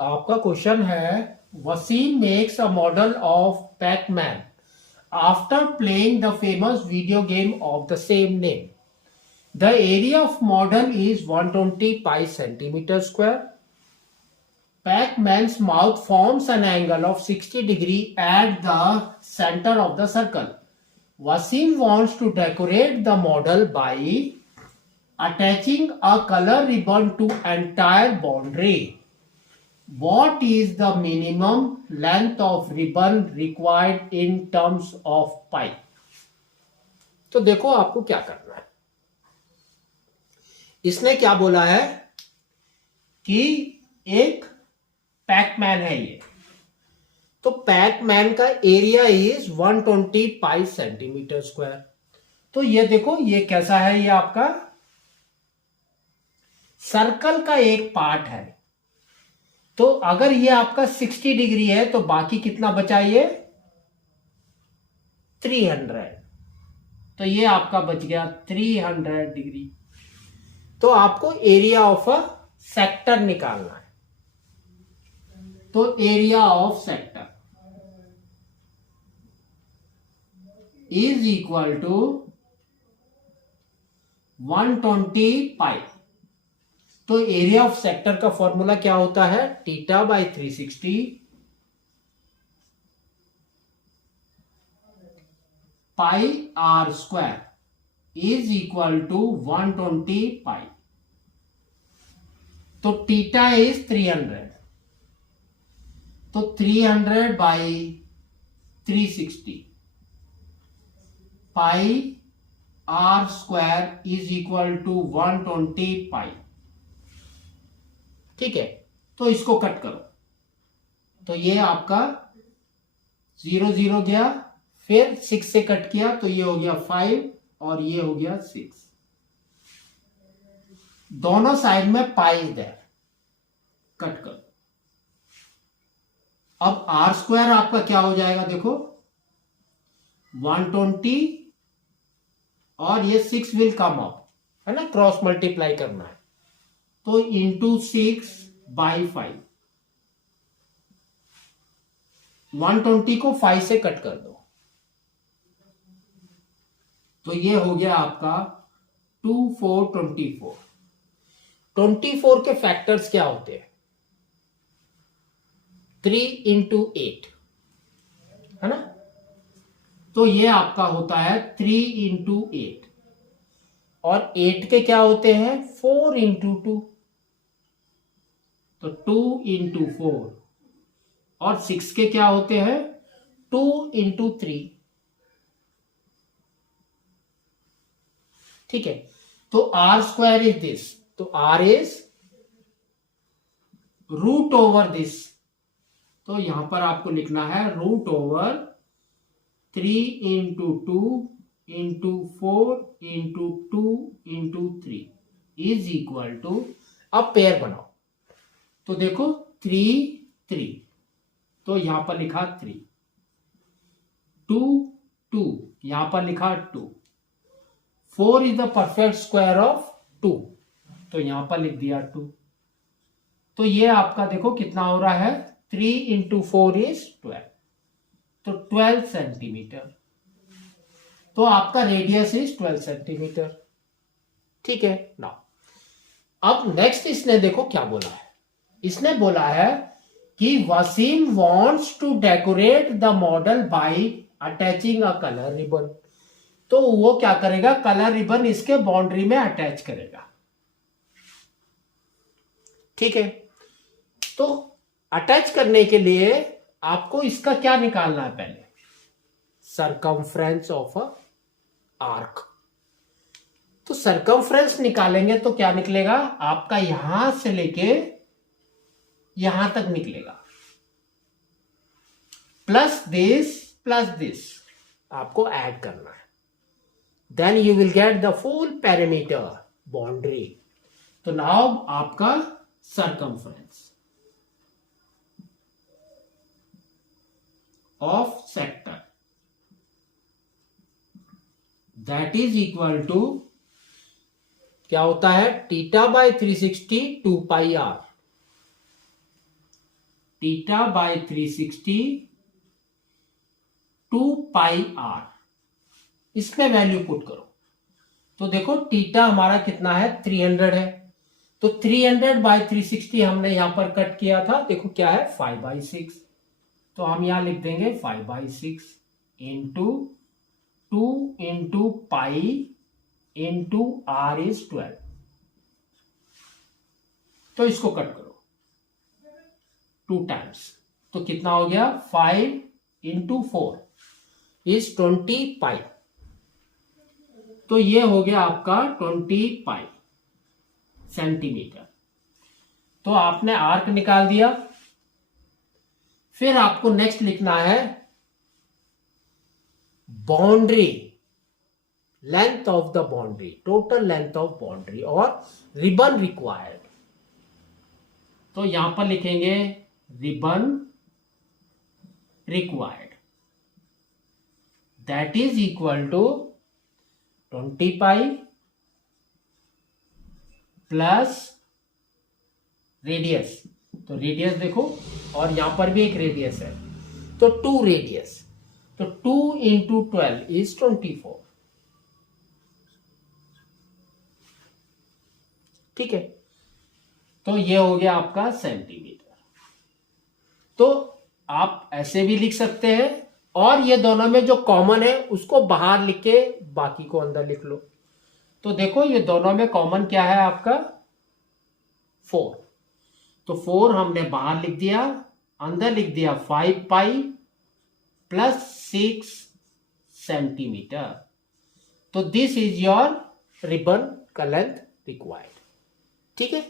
आपका क्वेश्चन है Wasim makes a model of Pacman after playing the famous video game of the same name. The area of model is 120 pi centimetre square. Pac-Man's mouth forms an angle of 60 degree at the center of the circle. Wasim wants to decorate the model by attaching a color ribbon to entire boundary. What is the minimum length of ribbon required in terms of pi? तो देखो आपको क्या करना है. इसने क्या बोला है कि एक पैकमैन है ये. तो पैकमैन का area is 120 pi centimetre square. तो ये देखो ये कैसा है, ये आपका सर्कल का एक पार्ट है. तो अगर ये आपका 60 डिग्री है तो बाकी कितना बचा ये 300. तो ये आपका बच गया 300 डिग्री. तो आपको एरिया ऑफ अ सेक्टर निकालना है. तो area of sector is equal to 120 pi. तो एरिया ऑफ सेक्टर का फॉर्मूला क्या होता है, theta by 360 pi r square is equal to 120 pi. तो थीटा इज 300. तो 300 by 360 pi r square is equal to 120 pi. ठीक है, तो इसको कट करो. तो ये आपका 0 0 गया, फिर 6 से कट किया तो ये हो गया 5 और ये हो गया 6. दोनों साइड में पाई इज देयर, कट करो. अब आर स्क्वायर आपका क्या हो जाएगा, देखो 120 और ये 6 विल कम अप, है ना, क्रॉस मल्टीप्लाई करना है. तो इंटू 6 बाई 5. 120 को 5 से कट कर दो तो ये हो गया आपका 2 4 24. 24 के फैक्टर्स क्या होते हैं, 3 इंटू 8, है ना. तो ये आपका होता है 3 इंटू 8. और 8 के क्या होते हैं 4 इंटू 2. तो 2 इंटू 4. और 6 के क्या होते हैं 2 इंटू 3. ठीक है, तो आर स्क्वायर इज दिस. तो r is root over this. तो यहां पर आपको लिखना है root over 3 into 2 into 4 into 2 into 3 is equal to. अब पेयर बनाओ. तो देखो 3 3, तो यहां पर लिखा 3. 2 2, यहां पर लिखा 2. 4 is the perfect square of 2, तो यहां पर लिख दिया 2. तो ये आपका देखो कितना हो रहा है 3 इंटू 4 इज 12. तो 12 सेंटीमीटर. तो आपका रेडियस इज 12 सेंटीमीटर. ठीक है ना. अब नेक्स्ट इसने देखो क्या बोला है. इसने बोला है कि Wasim wants to decorate the model by attaching a colour ribbon. तो वो क्या करेगा, कलर रिबन इसके बाउंड्री में अटैच करेगा. ठीक है, तो अटैच करने के लिए आपको इसका क्या निकालना है, पहले सरकमफ्रेंस ऑफ अ आर्क. तो सरकमफ्रेंस निकालेंगे तो क्या निकलेगा आपका, यहां से लेके यहां तक निकलेगा, प्लस दिस आपको ऐड करना है. Then you will get the full perimeter boundary. तो नाउ आपका circumference of sector that is equal to क्या होता है theta by 360 2 pi r. Theta by 360 2 pi r, इसमें वैल्यू पुट करो। तो देखो थीटा हमारा कितना है 300 है, तो 300 बाय 360 हमने यहां पर कट किया था, देखो क्या है 5/6, तो हम यहां लिख देंगे 5/6 into 2 into pi into r is 12। तो इसको कट करो 2 टाइम्स, तो कितना हो गया 5 इंटू 4 इज 20 पाई, तो ये हो गया आपका 20 पाई सेंटीमीटर। तो आपने आर्क निकाल दिया। फिर आपको नेक्स्ट लिखना है boundary, length of the boundary, total length of boundary और रिबन रिक्वायर्ड। तो यहां पर लिखेंगे ribbon required, that is equal to 20 pi plus radius, तो रेडियस देखो और यहां पर भी एक रेडियस है, तो 2 रेडियस, तो 2 इंटू 12 इज 24। ठीक है, तो ये हो गया आपका सेंटीमीटर। तो आप ऐसे भी लिख सकते हैं, और ये दोनों में जो कॉमन है उसको बाहर लिख के बाकी को अंदर लिख लो। तो देखो ये दोनों में कॉमन क्या है आपका 4, तो 4 हमने बाहर लिख दिया, अंदर लिख दिया 5 पाई प्लस 6 सेंटीमीटर। तो दिस इज योर रिबन का लेंथ रिक्वायर्ड। ठीक है।